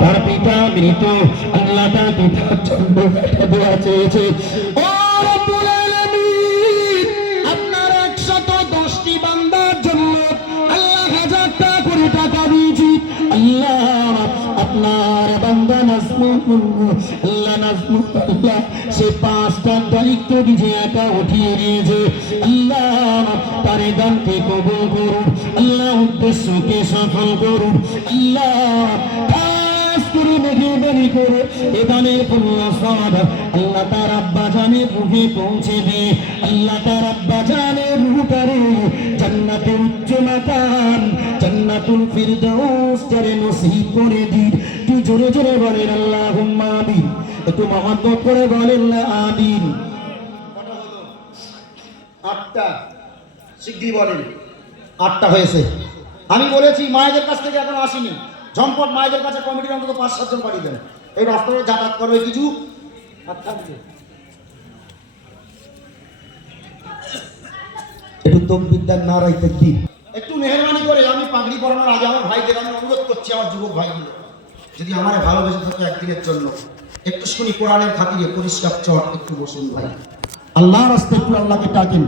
তার পিতা মৃত, আল্লাহ তার পিতার জন্য একটা দোয়া চেয়েছে। ও রব্বুল আলামিন, আপনার 110টি বান্দার জন্য আল্লাহ 1000টা করে টাকা দিয়েছি। আল্লাহ আপনার বান্দা নাজমুল, আল্লাহ নাজমুল, আল্লাহ সে 5টা দায়িত্ব নিজে একা উঠিয়ে নিয়েছে। আল্লাহ তার দানকে কবুল করুন, আল্লাহ উদ্দেশ্যকে সফল করুন। আল্লাহ মেহরবানি করে এ দানের পুণ্য সওয়াব আল্লাহ তার আব্বা জানের রূহে পৌঁছে দে। আল্লাহ তার আব্বা জানের রূহটারে জান্নাতের উচ্চ মাকাম জান্নাতুল ফিরদাউস যারে নসিব করে দিন। তুই জোরে জোরে বলেন আল্লাহুম্মা আমিন, একটু মহব্বত করে বলেন না আমিন। 8টা শিগগিরই বলেন। 8টা হয়েছে। আমি বলেছি মায়েদের কাছ থেকে এখন আসেনি, ঝম্পট মায়েদের কাছে কমিটির অন্তত 5-7 জন পাঠিয়ে দেন। এই রাস্তায় যাতায়াত করবে কিছু একটু তকবীর নারায়ে তাকবীর। একটু মেহরবানি করে আমি পাগড়ি পরানোর আগে আমার ভাইদের আমি অনুরোধ করছি, আমার যুবক ভাইগুলো যদি আমার ভালোবেসে থাকে একদিনের জন্য একটু শুনি কোরআনের খাতিরে পরিষ্কার চট একটু বসুন ভাই, আল্লাহর রাস্তায় একটু আল্লাহকে ডাকেন।